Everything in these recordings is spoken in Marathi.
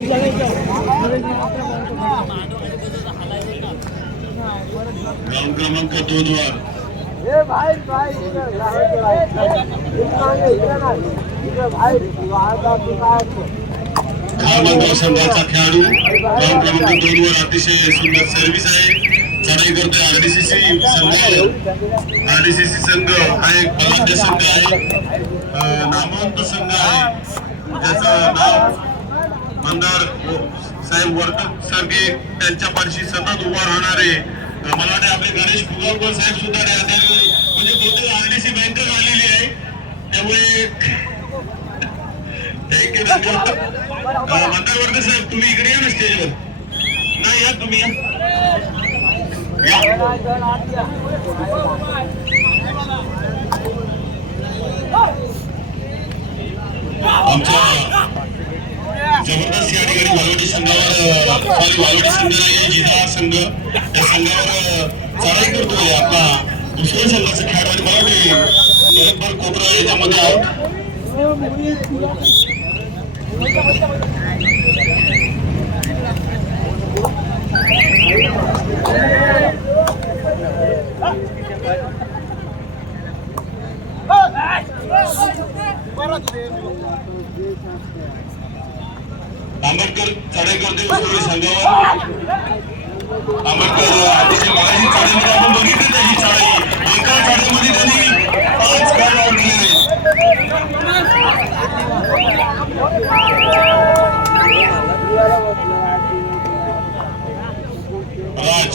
ग्राउंड क्रमांक दोन वर खामगाव संघाचा खेळाडू. ग्राउंड क्रमांक दोन वर अतिशय सुंदर सर्व्हिस आहे. चढाई करतोय आरडीसीसी संघ. आरडीसीसी संघ हा एक बलाढ्य संघ आहे. नामवंत संघ आहे. त्याचं नाव आमदार हो, साहेब वर्तक सारखे त्यांच्या पाठशी सतत उभा राहणारे मला वाटते आपले गणेश फुगावकर साहेब सुद्धा म्हणजे बहुतेक आरडीसी बँक आलेली आहे. त्यामुळे थँक्यू वर्तक साहेब तुम्ही इकडे या ना स्टेजवर नाही या तुम्ही. या या. आमच्या जबरदस्त या ठिकाणी वालवडी संघावर सॉरी वालवडी संघ नाही जिल्हा संघ त्या संघावर अ, चढाई करतोय आपला दुसऱ्या संघाचा खेळाडू आणि मला वाटते शरदभर कोपरा याच्यामध्ये आउट चढाई करते दुसऱ्या संघावर आंबेडकर अतिशय मगाशी चढाईमध्ये आपण बघितली त्याची चढाई एका चढाईमध्ये त्यांनी पाच खेळाडू आउट केलेले राज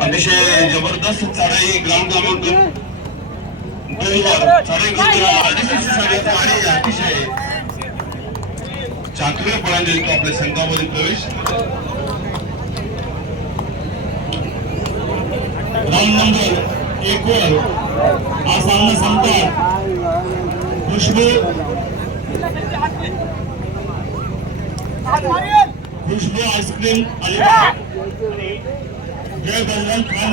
अतिशय जबरदस्त चढाई ग्राउंड क्रमांक दोनवर चढाई करतो अडीचशे साडेचा आणि अतिशय चाकरी पळायला येतो आपल्या संघामध्ये प्रवेश. राऊंड नंबर एक वर हा सामना संपतात खुशबू. खुशबू आईस्क्रीम अलिबाग जय बजरंग खान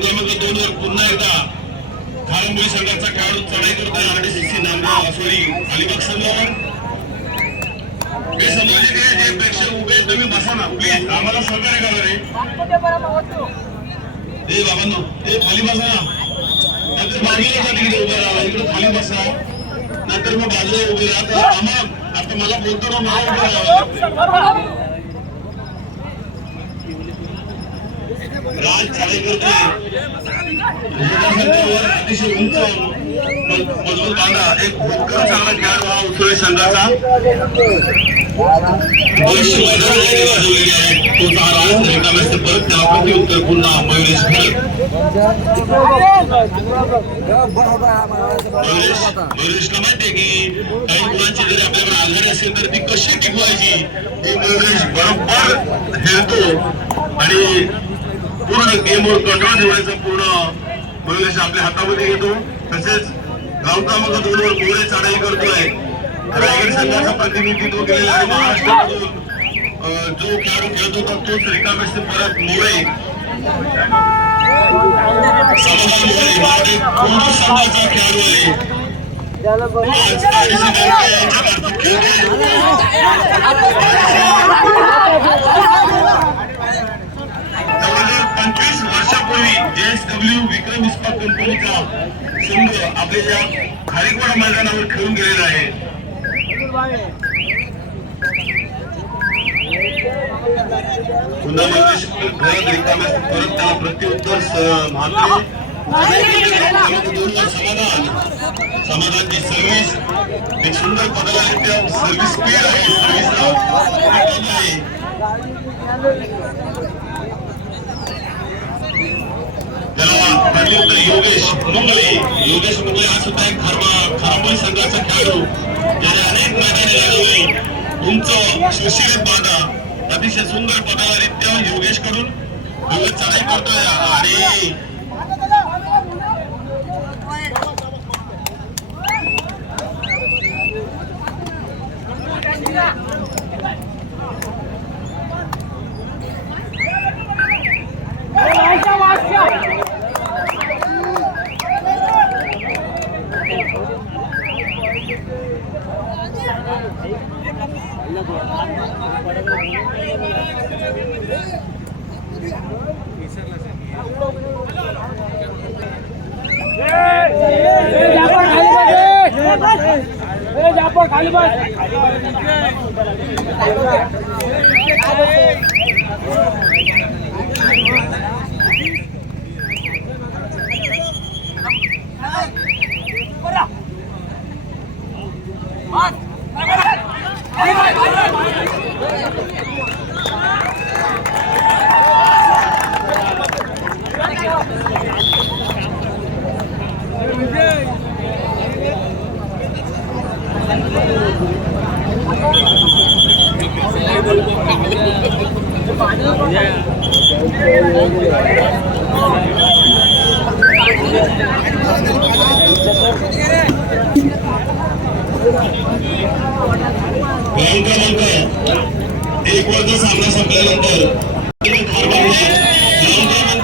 क्रमांक दोन वर पुन्हा एकदा खारंबोली संघाचा खेळाडू चढाई करतोय आरडीसीसी नांदगाव सॉरी अलिबाग संघावर. हे समाज आहे जे प्रेक्षक उभे तुम्ही बसा ना प्लीज आम्हाला सहकार्य करा रे. ए बाबांनो ते खाली बसा ना. नंतर बाजूला जा तिकडे उभा राहा इकडे खाली बसा. नंतर मग बाजूला उभे राहा. तर आम्हाला आता मला बोलतो ना मला उभे राहा. लागतं. अतिशय उंच मजबूत बांधा एक भोकर चांगला खेळाडू हा उत्सवी संघाचा बरीचशी मैदान आहे तो परत त्याला प्रत्युत्तर पुन्हा मयुरेश मयुरेशला माहितीये की काही मुलांची जरी आपल्याकडे आघाडी असेल तर ती कशी टिकवायची हे मयुरेश बरोबर खेळतो आणि पूर्ण गेमवर कंट्रोल ठेवायचा पूर्ण मयुरेश आपल्या हातामध्ये घेतो तसेच क्रमांक दोनवर मोरे चढाई करतोय. रायगड संघाचं प्रतिनिधित्व केलेलं आहे. महाराष्ट्रामधून अं, जो खेळाडू खेळत होता तोच रिकामेश परत मोरे. संघाचा खेळाडू आहे. आज पंचवीस वर्षापूर्वी जेएसडब्ल्यू विक्रम इस्पात कंपनीचा संघ आपल्या या खारीकवाडा मैदानावर खेळून गेलेला आहे. पुन्हा परत त्याला प्रत्युत्तर समाधान. समाधानची सर्व्हिस एक सुंदर पदाला त्या सर्व्हिस स्पीड आहे. सर्व्हिसला त्याला प्रत्युत्तर योगेश मुंगले योगेश मुंगले हा सुद्धा एक खरमा खराबोली संघाचा खेळाडू ज्याने अनेक मैदाने लढवली उंच सुशिक्षित बाधा अतिशय सुंदर पदारित्या योगेशकडून योगेश चढाई करतोय आणि Yeah. क्रमांक एक वर्ग सामना संपल्यानंतर खारबांना क्रमांक क्रमांक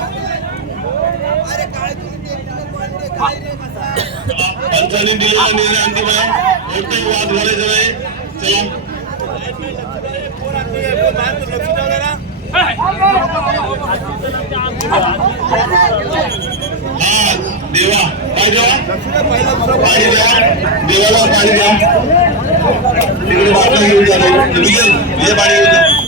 अडचणी दिलेला निर्णय अंतिम आहे. कोणताही वाद घालायचा नाही. देवा काय देवा. पाणी द्या. देवाला पाणी द्या. तिकडे बाटली घेऊन जा पाणी घेऊन जा.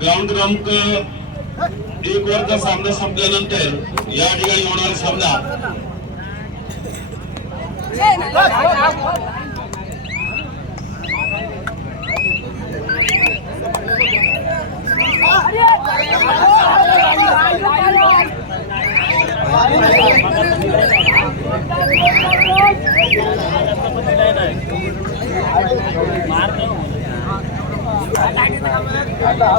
ग्राउंड क्रमांक एक वरचा सामना संपल्यानंतर या ठिकाणी होणारा सामना. मार्ग أنا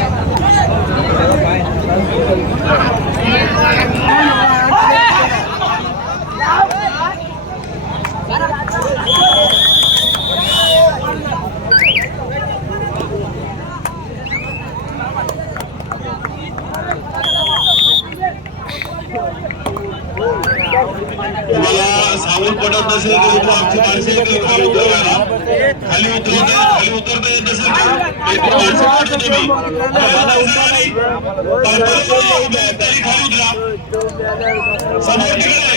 खाली उतरवायला खाली उतरता येत नसेल माणसं पाठवतो मी नाही. तरी खाली उतरा समोर तिकडे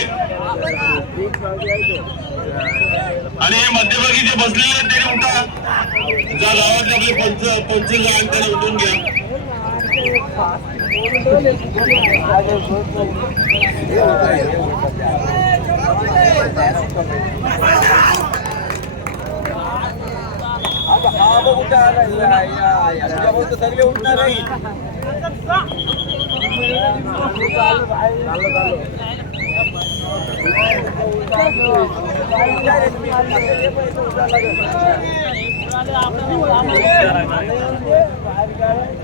आणि हे मध्यभागी जे बसलेले आहेत त्यांनी उठा जा गावातले आपले पंच पंच जा त्याला उठून घ्या सगळे उठणार नाही गेम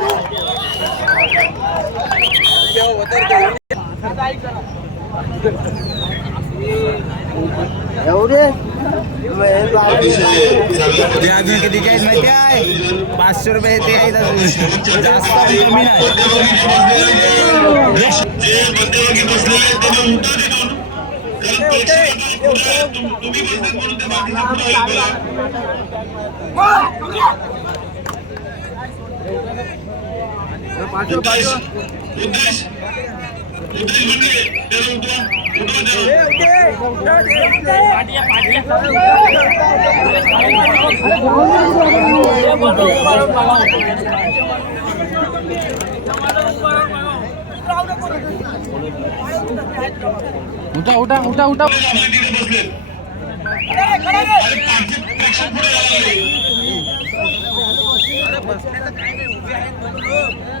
ते अजून किती काय माहिती आहे. पाचशे रुपये ते आहेत अजून. जास्त कमी नाही. जे मध्यभागी बसलेले आहेत त्यांनी उठा तिथून कारण प्रेक्षक आता पुढे आहेत.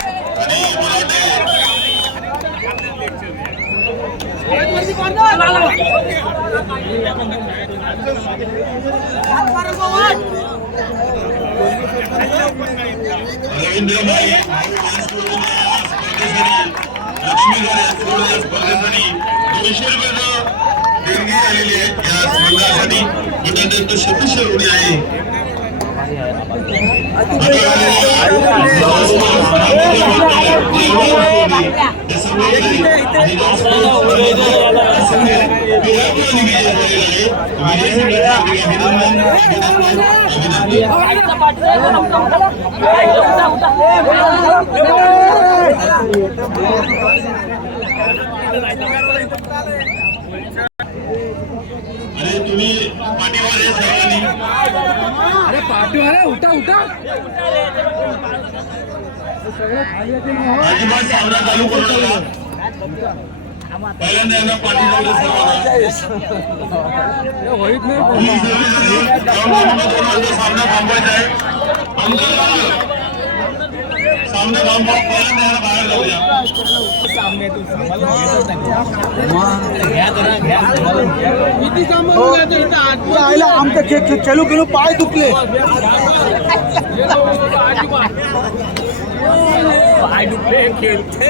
स्पर्धासाठी मंडळात शतशे रुपये आहे अभिनंदन अरे आहे सर्वांनी अरे उठा उठा. अजिबात सामना चालू करू नका. पहिल्यांदा यांना पाठी सर्वांना. सामना थांबवायचा आहे सामना थांबवा पहिल्यांदा यांना बाहेर जाऊया किती सामान आयला आमचं खे- खेळू खेळू पाय दुखले. पाय दुखले खेळते.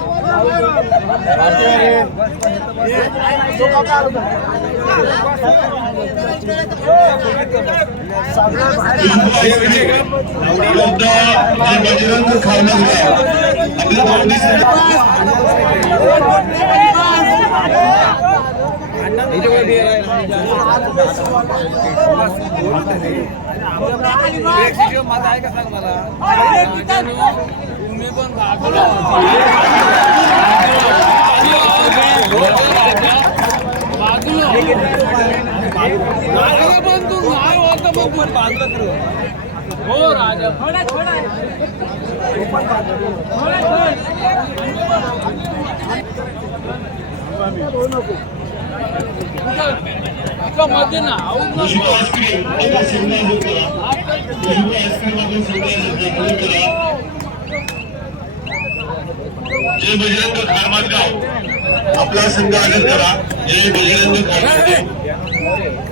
उभे राहा आमचे. योद्धा हे बजरंग खारमसगाव तुम्ही पण दिवसांनी हो राजा मध्ये ना खुशबू आईस्क्रीम आपण संघाचं करा खुशबू आईस्क्रीम आपण संघाचं जय बजरंग खारमसगाव आपला संघ आदर करा. जय बजरंग खारमसगाव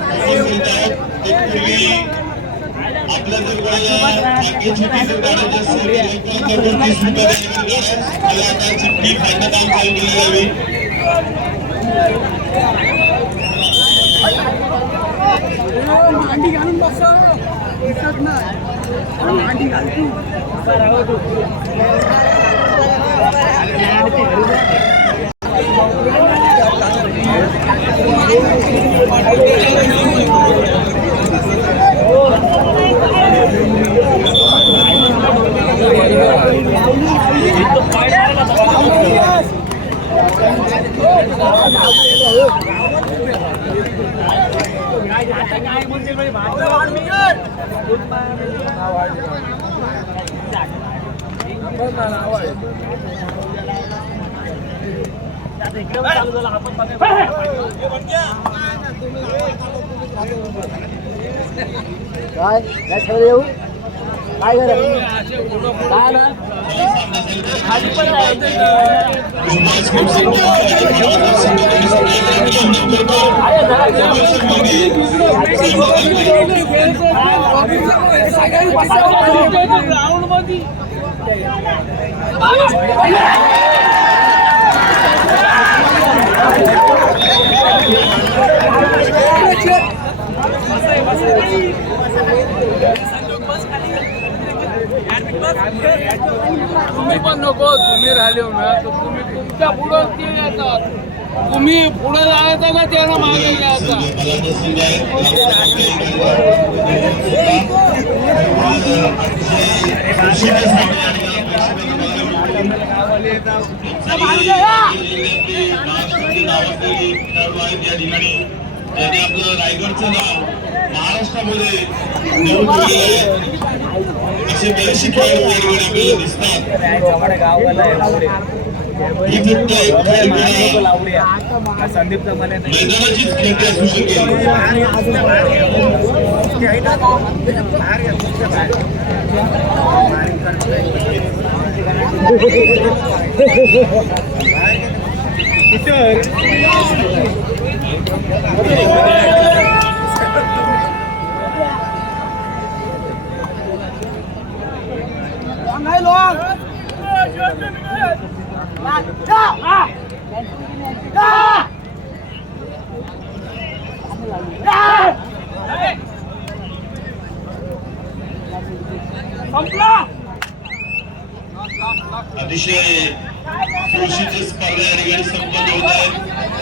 उपस्थित तत्पूर्वी आपल्या जर कोणाला जर काढायची असेल तर तीस रुपये फायदा काम चालू केली जावी काय काय सगळं येऊ काय करा काय ना आईस्क्रीम राऊंड तुम्ही पण नको तुम्ही राहिले ना तर तुम्ही तुमच्या पुढं ते येतात. तुम्ही पुढे जायचं का त्यांना मागे घ्यायचा त्याने आपलं रायगडचं नाव महाराष्ट्रामध्ये असे बरेचसे खेळ या आपल्याला दिसतात ही फक्त एक खेळ संदीप मैदानाचीच खेळते असू शकेल Long अतिशय चुरशीची स्पर्धा या ठिकाणी संपन्न होत आहे.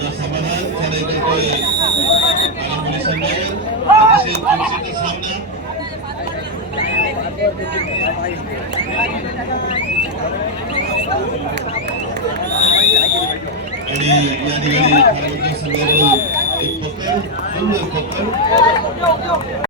पुन्हा समाधान खरे करतोय मुली संघावर अतिशय चुरशीचा सामना आणि या ठिकाणी भारतीय संघाकडून एक पकड सुंदर पकड